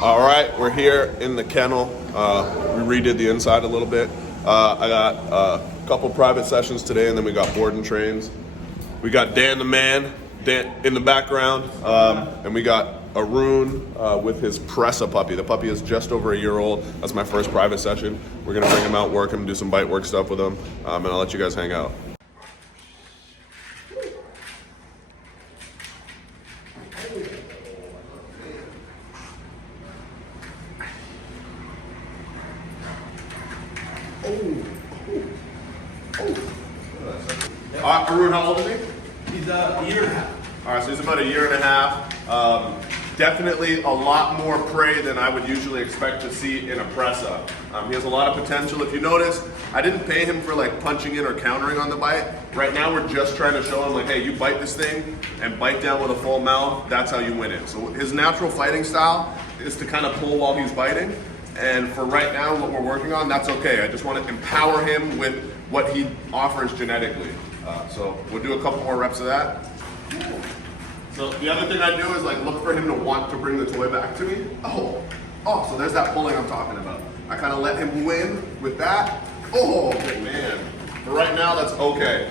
All right, we're here in the kennel. We redid the inside a little bit. I got a couple private sessions today, and then we got board and trains. We got Dan the man in the background, and we got Arun with his Presa puppy. The puppy is just over a year old. That's my first private session. We're gonna bring him out, work him, do some bite work stuff with him, and I'll let you guys hang out. Arun, how old is he? He's a year and a half. All right, so he's about a year and a half. Definitely a lot more prey than I would usually expect to see in a Presa. He has a lot of potential. If you notice, I didn't pay him for like punching in or countering on the bite. Right now we're just trying to show him like, hey, you bite this thing and bite down with a full mouth, that's how you win it. So his natural fighting style is to kind of pull while he's biting. And for right now, what we're working on, that's okay. I just want to empower him with what he offers genetically. So we'll do a couple more reps of that. So the other thing I do is like look for him to want to bring the toy back to me. Oh, so there's that pulling I'm talking about. I kind of let him win with that. Oh, good man. For right now, that's okay.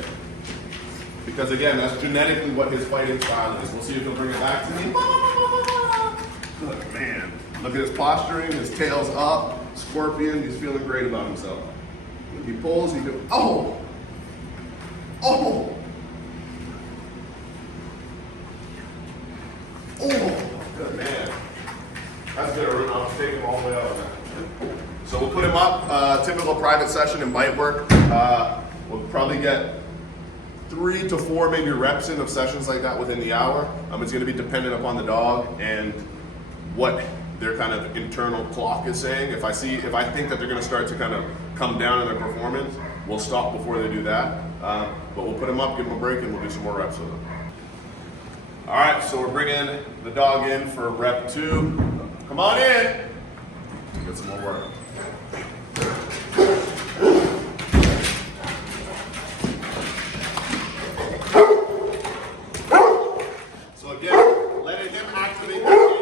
Because again, that's genetically what his fighting style is. We'll see if he'll bring it back to me. Good man. Look at his posturing, his tail's up, scorpion, he's feeling great about himself. When he pulls, he goes, oh! Oh! Good man. That's good, Arun. I'll take him all the way out. So we'll put him up, typical private session and bite work. We'll probably get 3 to 4 maybe reps in of sessions like that within the hour. It's gonna be dependent upon the dog and what their kind of internal clock is saying. If I think that they're gonna start to kind of come down in their performance, we'll stop before they do that. But we'll put them up, give them a break, and we'll do some more reps with them. All right, so we're bringing the dog in for rep 2. Come on in. Get some more work. So again, letting him activate the angle.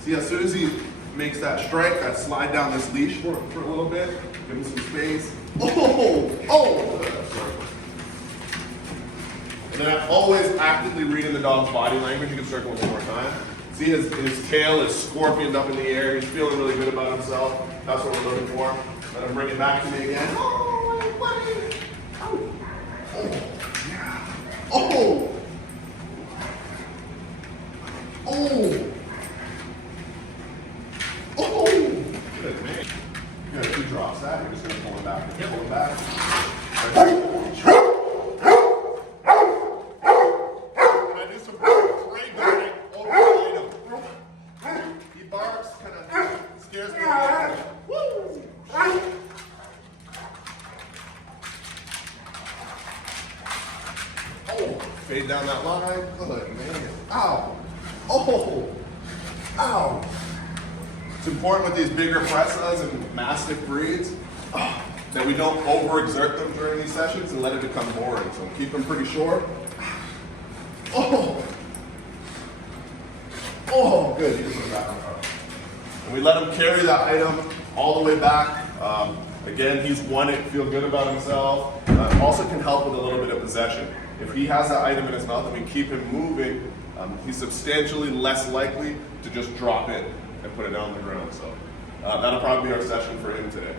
See, as soon as he makes that strike, that slide down this leash for a little bit, give him some space. And then I'm always actively reading the dog's body language. You can circle one more time. See, his tail is scorpioned up in the air. He's feeling really good about himself. That's what we're looking for. Let him bring it back to me again. Oh, buddy. Oh. Good man. You're gonna 2 drops that. You're just gonna pull it back. Pull it back. Can I do some prey guarding over the item? He barks, kind of scares me a bit. Woo! Fade down that line. Good man. Ow. Ow. It's important with these bigger Presas and Mastiff breeds that we don't overexert them during these sessions and let it become boring. So keep them pretty short. Good. You can put it back on top. And we let him carry that item all the way back. Again, he's won it, feel good about himself. Also can help with a little bit of possession. If he has that item in his mouth and we keep him moving, he's substantially less likely to just drop it and put it down on the ground. So that'll probably be our session for him today.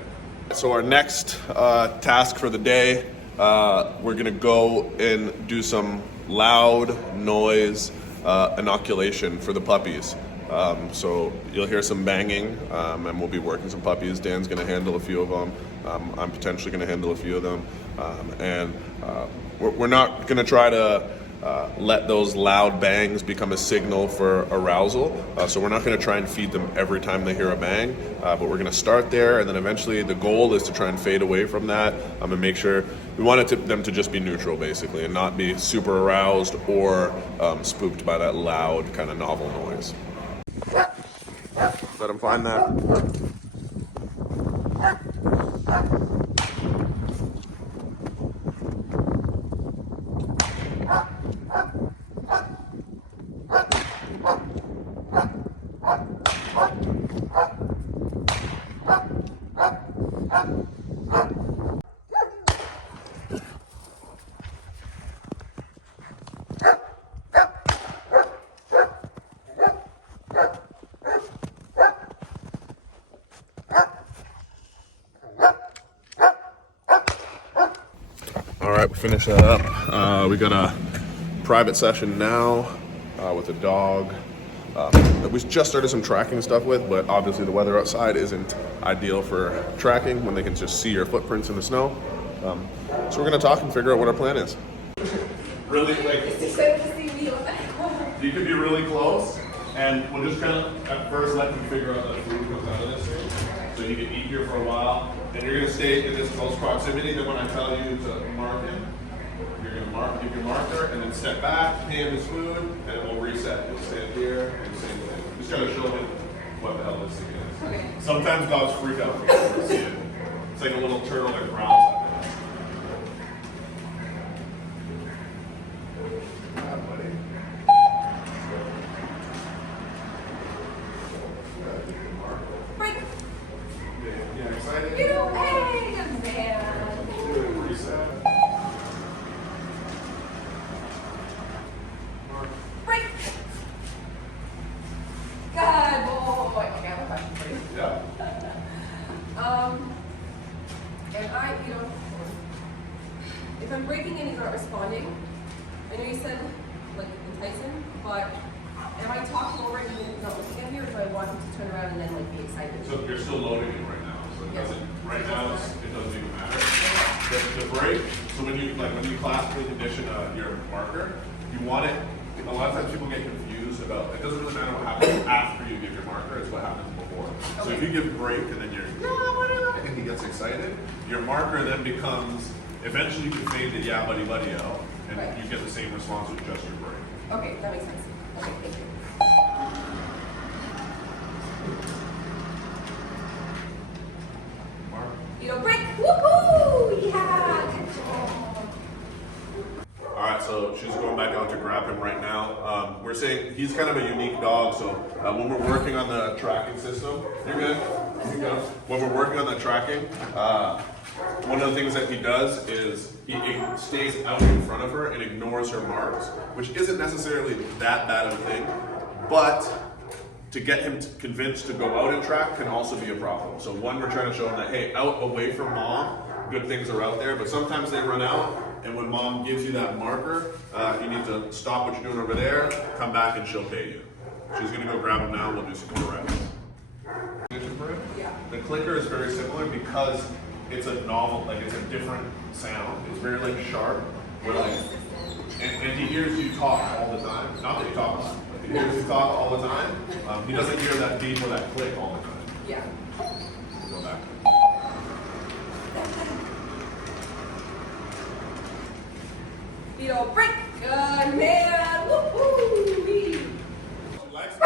So our next task for the day, we're gonna go and do some loud noise inoculation for the puppies. So you'll hear some banging, and we'll be working some puppies. Dan's gonna handle a few of them. I'm potentially gonna handle a few of them. We're not gonna try to let those loud bangs become a signal for arousal. So we're not going to try and feed them every time they hear a bang, but we're going to start there, and then eventually the goal is to try and fade away from that and make sure we want them to just be neutral, basically, and not be super aroused or spooked by that loud kind of novel noise. Let him find that. All right, we finished that up. We got a private session now with a dog that we just started some tracking stuff with, but obviously the weather outside isn't ideal for tracking when they can just see your footprints in the snow. So we're gonna talk and figure out what our plan is. Really, like, you could be really close, and we'll just kind of at first let them figure out that food comes out of this thing, so you can eat here for a while. And you're gonna stay in this close proximity. Then when I tell you to mark him, you're gonna give your marker, and then step back, hand his food, and it will reset. You'll stand here and same thing. Just gotta show him what the hell this thing is. Okay. Sometimes dogs freak out when they see it. It's like a little turtle that growls at them. If I'm breaking in, he's not responding. I know you said, like, entice him, but am I talking over and he's not looking at me, or do I want him to turn around and then, like, be excited? So you're still loading it right now, so it doesn't, right now, it doesn't even matter. The break, so when you classically condition your marker, you want it, a lot of times people get confused about, it doesn't really matter what happens after you give your marker, it's what happens before. Okay. So if you give break and then you're, and he gets excited, your marker then becomes, eventually you can fade the yeah buddy buddy out, and right. You get the same response with just your break. Okay, that makes sense. Okay, thank you. Mark. You know, break! Woohoo! Yeah! Good job. Alright, so she's going back out to grab him right now. We're saying he's kind of a unique dog, so when we're working on the tracking system, you're good? You go. When we're working on the tracking, one of the things that he does is he stays out in front of her and ignores her marks, which isn't necessarily that bad of a thing, but to get him convinced to go out and track can also be a problem. So one, we're trying to show him that, hey, out away from mom, good things are out there, but sometimes they run out, and when mom gives you that marker, you need to stop what you're doing over there, come back and she'll pay you. She's gonna go grab him now, we'll do some more reps. Yeah. The clicker is very similar because it's a novel, like it's a different sound. It's very like sharp. Where like, and he hears you talk all the time. Not that you talk a lot, but he hears you talk all the time. He doesn't hear that beep or that click all the time. Yeah. Go back. You know, break! Good man! Woohoo! She likes it.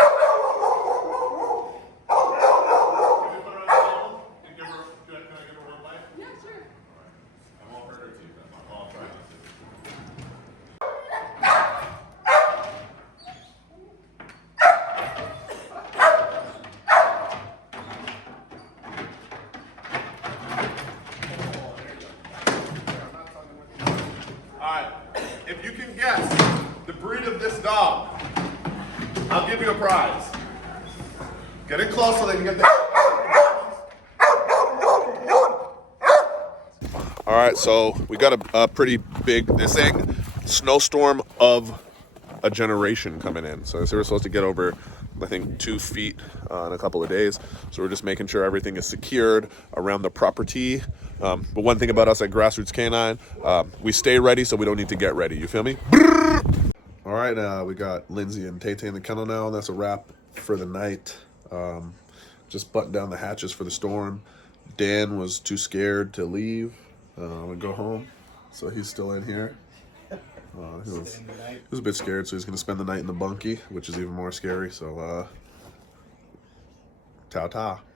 If you can guess the breed of this dog, I'll give you a prize. Get in close so they can get there. All right, so we got a pretty big, they're saying snowstorm of a generation coming in. So they were supposed to get over, I think, 2 feet in a couple of days. So we're just making sure everything is secured around the property. But one thing about us at Grassroots Canine, we stay ready so we don't need to get ready. You feel me? All right, we got Lindsay and Tay in the kennel now, and that's a wrap for the night. Just button down the hatches for the storm. Dan was too scared to leave and go home, so he's still in here. He was a bit scared, so he's going to spend the night in the bunkie, which is even more scary. So Ta-ta.